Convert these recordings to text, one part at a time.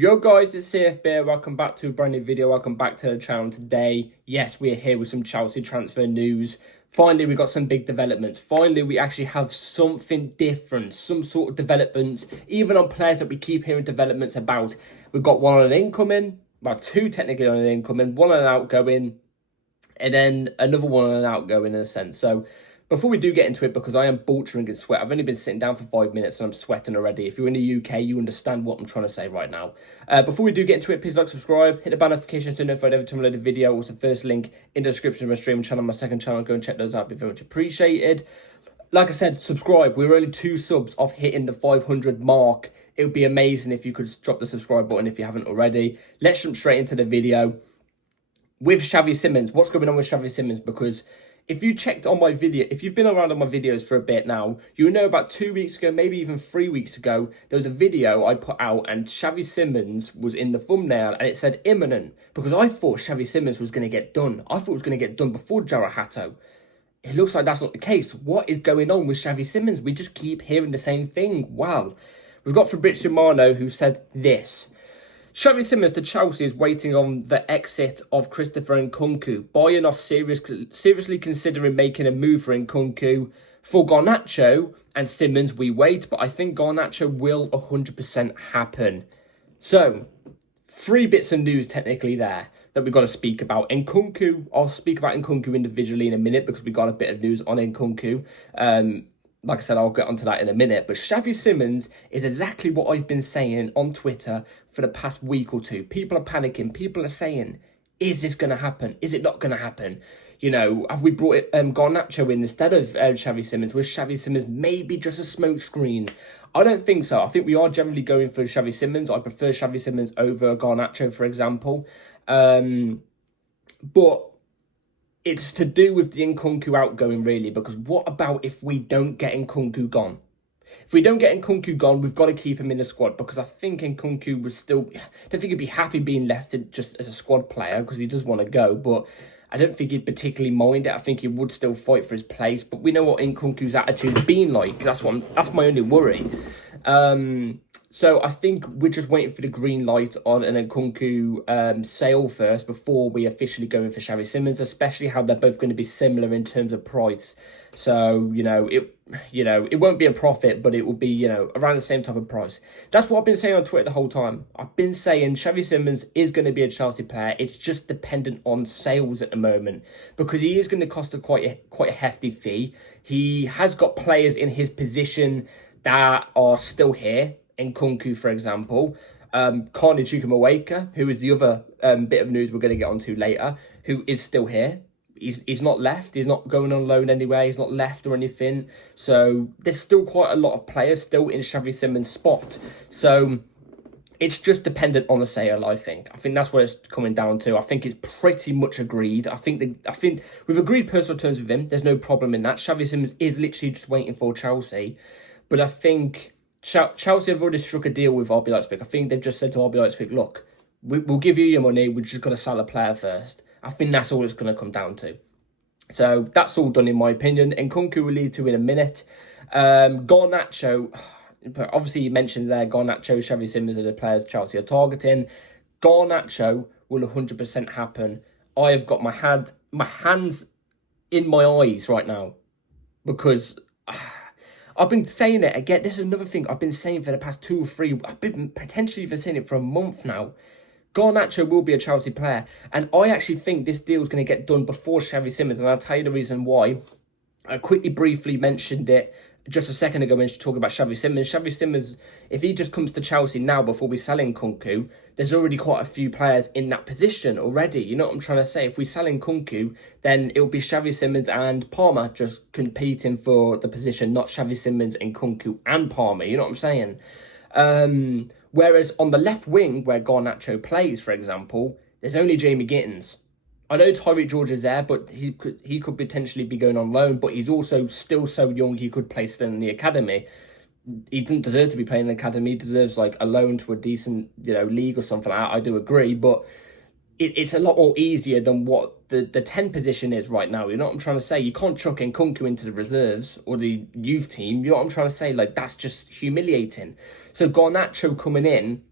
Yo guys, it's CFB. Welcome back to a brand new video. Welcome back to the channel today. Yes, we are here with some Chelsea transfer news. Finally, we got some big developments. Finally, we actually have something different, some sort of developments, even on players that we keep hearing developments about. We've got one on an incoming, well, two technically on an incoming, one on an outgoing, and then another one on an outgoing in a sense. So before we do get into it, because I am bultering in sweat, I've only been sitting down for 5 minutes and I'm sweating already. If you're in the UK, you understand what I'm trying to say right now. Before we do get into it, please like, subscribe, hit the bell notification so you're notified every time I load a video. Also, first link in the description of my streaming channel, my second channel. Go and check those out. It'd be very much appreciated. Like I said, subscribe. We're only 2 subs off hitting the 500 mark. It would be amazing if you could drop the subscribe button if you haven't already. Let's jump straight into the video. With Xavi Simons, what's going on with Xavi Simons? Because if you checked on my video, if you've been around on my videos for a bit now, you know about 2 weeks ago, maybe even 3 weeks ago, there was a video I put out and Xavi Simons was in the thumbnail and it said imminent, because I thought Xavi Simons was going to get done. I thought it was going to get done before Garnacho. It looks like that's not the case. What is going on with Xavi Simons? We just keep hearing the same thing. Well, we've got Fabrizio Romano who said this. Xavi Simons to Chelsea is waiting on the exit of Christopher Nkunku. Bayern are seriously considering making a move for Nkunku. For Garnacho and Simons, we wait, but I think Garnacho will 100% happen. So, 3 bits of news technically there that we've got to speak about. Nkunku, I'll speak about Nkunku individually in a minute because we got a bit of news on Nkunku. Like I said, I'll get onto that in a minute. But Xavi Simons is exactly what I've been saying on Twitter for the past week or two. People are panicking. People are saying, is this going to happen? Is it not going to happen? You know, have we brought Garnacho in instead of Xavi Simons? Was Xavi Simons maybe just a smoke screen? I don't think so. I think we are generally going for Xavi Simons. I prefer Xavi Simons over Garnacho, for example. But it's to do with the Nkunku outgoing, really, because what about if we don't get Nkunku gone? If we don't get Nkunku gone, we've got to keep him in the squad, because I think Nkunku was still... I don't think he'd be happy being left just as a squad player, because he does want to go, but I don't think he'd particularly mind it. I think he would still fight for his place, but we know what Nkunku's attitude's been like. That's my only worry. So I think we're just waiting for the green light on an Nkunku sale first before we officially go in for Xavi Simons, especially how they're both going to be similar in terms of price. So, it won't be a profit, but it will be, around the same type of price. That's what I've been saying on Twitter the whole time. I've been saying Xavi Simons is going to be a Chelsea player. It's just dependent on sales at the moment, because he is going to cost quite a hefty fee. He has got players in his that are still here. Nkunku, for example, Carnage Chukwuemeka, who is the other bit of news we're going to get onto later, who is still here. He's not left. He's not going on loan anywhere. He's not left or anything. So there's still quite a lot of players still in Xavi Simons' spot. So it's just dependent on the sale, I think. I think that's what it's coming down to. I think it's pretty much agreed. I think we've agreed personal terms with him. There's no problem in that. Xavi Simons is literally just waiting for Chelsea. But I think Chelsea have already struck a deal with RB Leipzig. I think they've just said to RB Leipzig, look, we'll give you your money. We're just going to sell a player first. I think that's all it's going to come down to. So that's all done in my opinion. Nkunku will lead to in a minute. Garnacho, obviously you mentioned there, Garnacho, Xavi Simons are the players Chelsea are targeting. Garnacho will 100% happen. I have got my hands in my eyes right now, because I've been saying it again. This is another thing I've been saying for the past 2 or 3. I've been potentially even saying it for a month now. Garnacho will be a Chelsea player. And I actually think this deal is going to get done before Xavi Simons. And I'll tell you the reason why. I briefly mentioned it just a second ago when she talked about Xavi Simons. Xavi Simons, if he just comes to Chelsea now before we sell Nkunku, there's already quite a few players in that position already. You know what I'm trying to say? If we sell Nkunku, then it will be Xavi Simons and Palmer just competing for the position, not Xavi Simons, Nkunku and Palmer. You know what I'm saying? Whereas on the left wing, where Garnacho plays, for example, there's only Jamie Gittins. I know Tyreek George is there, but he could potentially be going on loan, but he's also still so young, he could play still in the academy. He doesn't deserve to be playing in the academy. He deserves like a loan to a decent, league or something like that. I do agree, but it's a lot more easier than what the 10 position is right now. You know what I'm trying to say? You can't chuck Nkunku into the reserves or the youth team. You know what I'm trying to say? Like, that's just humiliating. So Garnacho coming in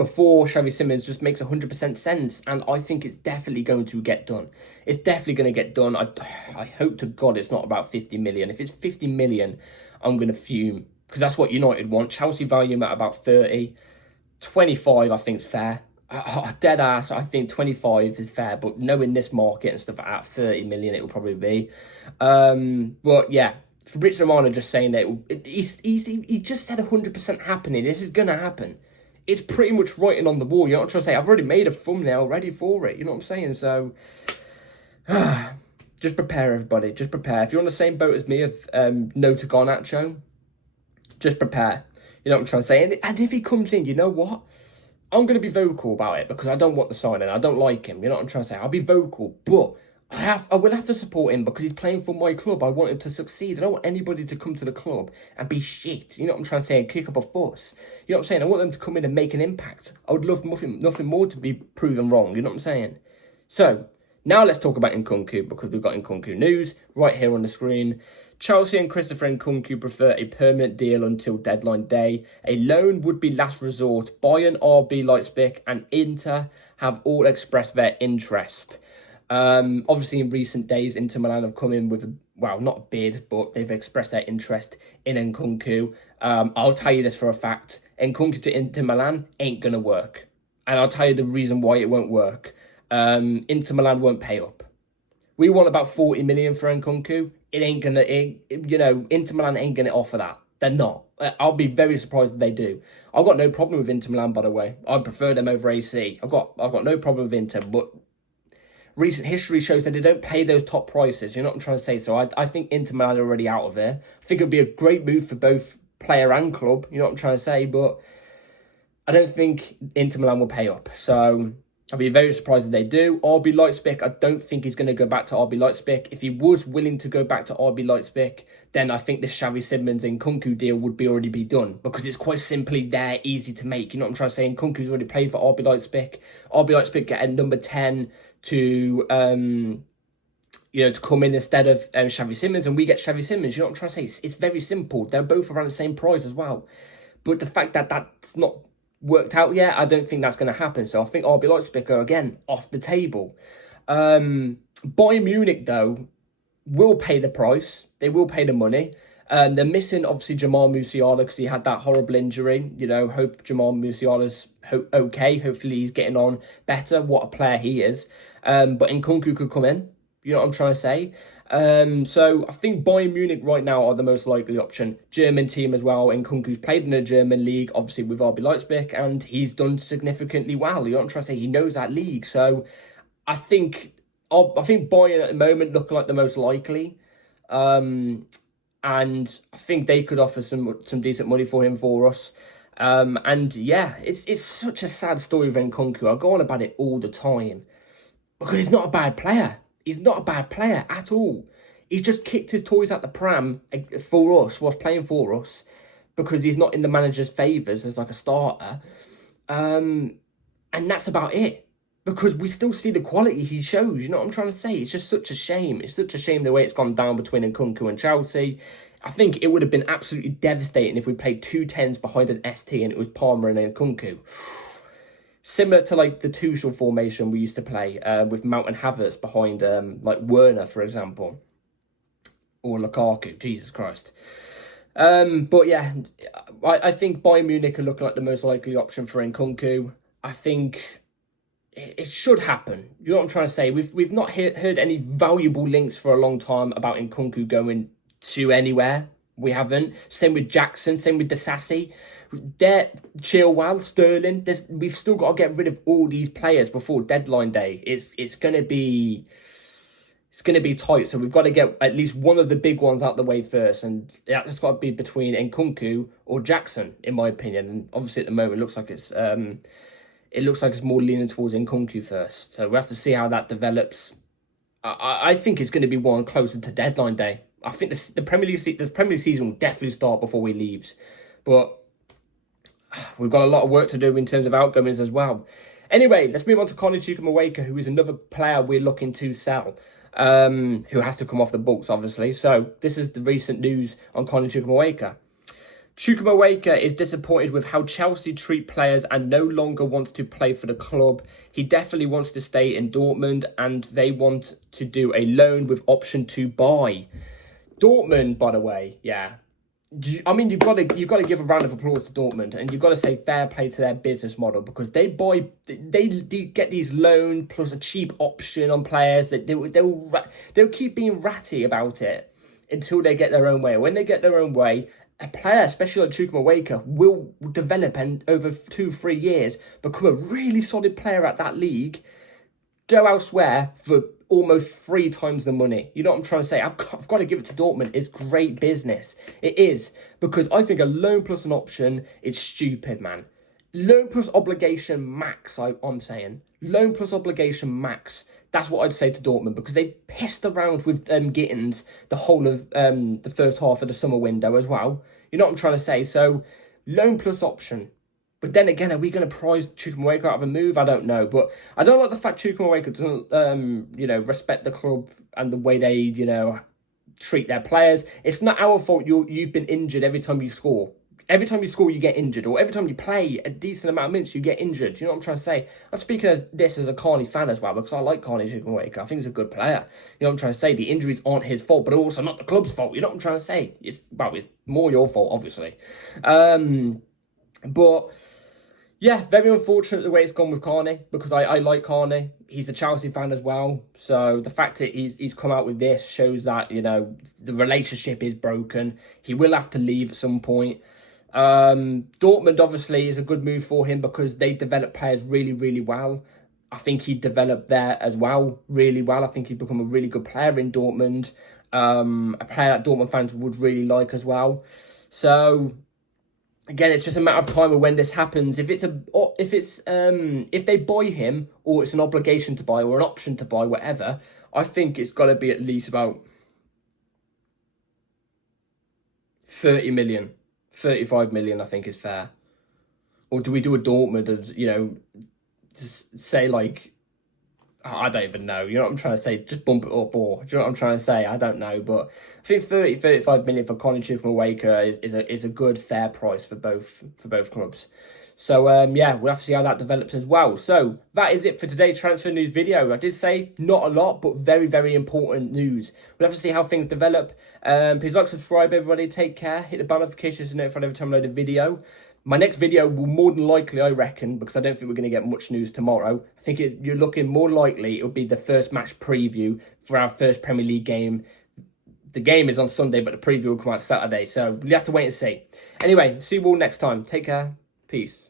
before Xavi Simons just makes 100% sense, and I think it's definitely going to get done. It's definitely going to get done. I hope to God it's not about 50 million. If it's 50 million, I'm going to fume, because that's what United want. Chelsea value him at about 30. 25, I think, is fair. Dead ass, I think 25 is fair, but knowing this market and stuff at 30 million, it will probably be. But yeah, Fabrizio Romano just saying that he just said 100% happening. This is going to happen. It's pretty much writing on the wall. You know what I'm trying to say? I've already made a thumbnail ready for it. You know what I'm saying? So, just prepare, everybody. Just prepare. If you're on the same boat as me of no to Garnacho, just prepare. You know what I'm trying to say? And if he comes in, you know what? I'm going to be vocal about it, because I don't want the signing. I don't like him. You know what I'm trying to say? I'll be vocal, but I will have to support him because he's playing for my club. I want him to succeed. I don't want anybody to come to the club and be shit. You know what I'm trying to say? And kick up a fuss. You know what I'm saying? I want them to come in and make an impact. I would love nothing more to be proven wrong. You know what I'm saying? So, now let's talk about Nkunku, because we've got Nkunku news right here on the screen. Chelsea and Christopher Nkunku prefer a permanent deal until deadline day. A loan would be last resort. Bayern, RB Leipzig and Inter have all expressed their interest. Obviously, in recent days, Inter Milan have come in with, not a bid, but they've expressed their interest in Nkunku. I'll tell you this for a fact. Nkunku to Inter Milan ain't going to work. And I'll tell you the reason why it won't work. Inter Milan won't pay up. We want about 40 million for Nkunku. It ain't gonna, Inter Milan ain't gonna offer that. They're not. I'll be very surprised if they do. I've got no problem with Inter Milan, by the way. I prefer them over AC. I've got no problem with Inter, but recent history shows that they don't pay those top prices. You know what I'm trying to say? So I think Inter Milan are already out of there. I think it would be a great move for both player and club. You know what I'm trying to say? But I don't think Inter Milan will pay up. So I'll be very surprised if they do. RB Leipzig, I don't think he's going to go back to RB Leipzig. If he was willing to go back to RB Leipzig, then I think this Xavi Simons and Nkunku deal would already be done, because it's quite simply there, easy to make. You know what I'm trying to say? Nkunku's already played for RB Leipzig. RB Leipzig get a number 10 to to come in instead of Xavi Simons, and we get Xavi Simons. You know what I'm trying to say? It's very simple. They're both around the same price as well. But the fact that that's not worked out yet, I don't think that's going to happen. So I think RB Leipzig are, again, off the table. Bayern Munich, though, will pay the price. They will pay the money. They're missing, obviously, Jamal Musiala, because he had that horrible injury. You know, hope Jamal Musiala's okay. Hopefully he's getting on better. What a player he is. But Nkunku could come in. You know what I'm trying to say? So I think Bayern Munich right now are the most likely option. German team as well. Nkunku's played in the German league, obviously with RB Leipzig, and he's done significantly well. You know what I'm trying to say? He knows that league. So I think Bayern at the moment look like the most likely. And I think they could offer some decent money for us. And yeah, it's such a sad story with Nkunku. I go on about it all the time, because he's not a bad player. He's not a bad player at all. He's just kicked his toys out the pram for us, whilst playing for us, because he's not in the manager's favours as like a starter. And that's about it. Because we still see the quality he shows. You know what I'm trying to say? It's just such a shame. It's such a shame the way it's gone down between Nkunku and Chelsea. I think it would have been absolutely devastating if we played 2 10s behind an ST and it was Palmer and Nkunku. Similar to like the Tuchel formation we used to play with Mount and Havertz behind like Werner, for example. Or Lukaku, Jesus Christ. But yeah, I think Bayern Munich are looking like the most likely option for Nkunku. I think it should happen. You know what I'm trying to say? We've not heard any valuable links for a long time about Nkunku going to anywhere. We haven't. Same with Jackson, same with Disasi. Chilwell, Sterling. We've still got to get rid of all these players before deadline day. It's gonna be tight. So we've got to get at least one of the big ones out the way first, and that's got to be between Nkunku or Jackson, in my opinion. And obviously at the moment, it looks like it's more leaning towards Nkunku first. So we have to see how that develops. I think it's going to be one closer to deadline day. I think the Premier League season will definitely start before we leaves, but we've got a lot of work to do in terms of outgoings as well. Anyway, let's move on to Conor Chukwuemeka, who is another player we're looking to sell, who has to come off the books, obviously. So this is the recent news on Conor Chukwuemeka. Chukwuemeka is disappointed with how Chelsea treat players and no longer wants to play for the club. He definitely wants to stay in Dortmund and they want to do a loan with option to buy. Dortmund, by the way, yeah. I mean, you've got to give a round of applause to Dortmund, and you've got to say fair play to their business model, because they get these loan plus a cheap option on players that they'll keep being ratty about it until they get their own way. When they get their own way, a player, especially like Chukwuemeka, will develop and over 2-3 years become a really solid player at that league, go elsewhere for almost 3 times the money. You know what I'm trying to say? I've got to give it to Dortmund. It's great business. It is. Because I think a loan plus an option is stupid, man. Loan plus obligation max, I'm saying. Loan plus obligation max. That's what I'd say to Dortmund, because they pissed around with Gittins the whole of the first half of the summer window as well. You know what I'm trying to say? So, loan plus option. But then again, are we going to prize Chukwuemeka out of a move? I don't know. But I don't like the fact Chukwuemeka doesn't, respect the club and the way they, treat their players. It's not our fault you've been injured every time you score. Every time you score, you get injured. Or every time you play a decent amount of minutes, you get injured. You know what I'm trying to say? I'm speaking as this as a Carney fan as well, because I like Carney Chukwuemeka. I think he's a good player. You know what I'm trying to say? The injuries aren't his fault, but also not the club's fault. You know what I'm trying to say? It's more your fault, obviously. But yeah, very unfortunate the way it's gone with Carney, because I like Carney. He's a Chelsea fan as well. So the fact that he's come out with this shows that, the relationship is broken. He will have to leave at some point. Dortmund obviously is a good move for him because they develop players really, really well. I think he developed there as well really well. I think he'd become a really good player in Dortmund. A player that Dortmund fans would really like as well. So again, it's just a matter of time of when this happens. If they buy him, or it's an obligation to buy, or an option to buy, whatever, I think it's got to be at least about 30 million. 35 million, I think, is fair. Or do we do a Dortmund as, just say like, I don't even know. You know what I'm trying to say? Just bump it up, or do you know what I'm trying to say? I don't know, but I think 35 million for Conor Chukwuemeka is a good, fair price for both clubs. So, yeah, we'll have to see how that develops as well. So, that is it for today's transfer news video. I did say not a lot, but very, very important news. We'll have to see how things develop. Please like, subscribe, everybody. Take care. Hit the bell notifications to notify every time I load a video. My next video will more than likely, I reckon, because I don't think we're going to get much news tomorrow. I think you're looking more likely it'll be the first match preview for our first Premier League game. The game is on Sunday, but the preview will come out Saturday. So, we'll have to wait and see. Anyway, see you all next time. Take care. Peace.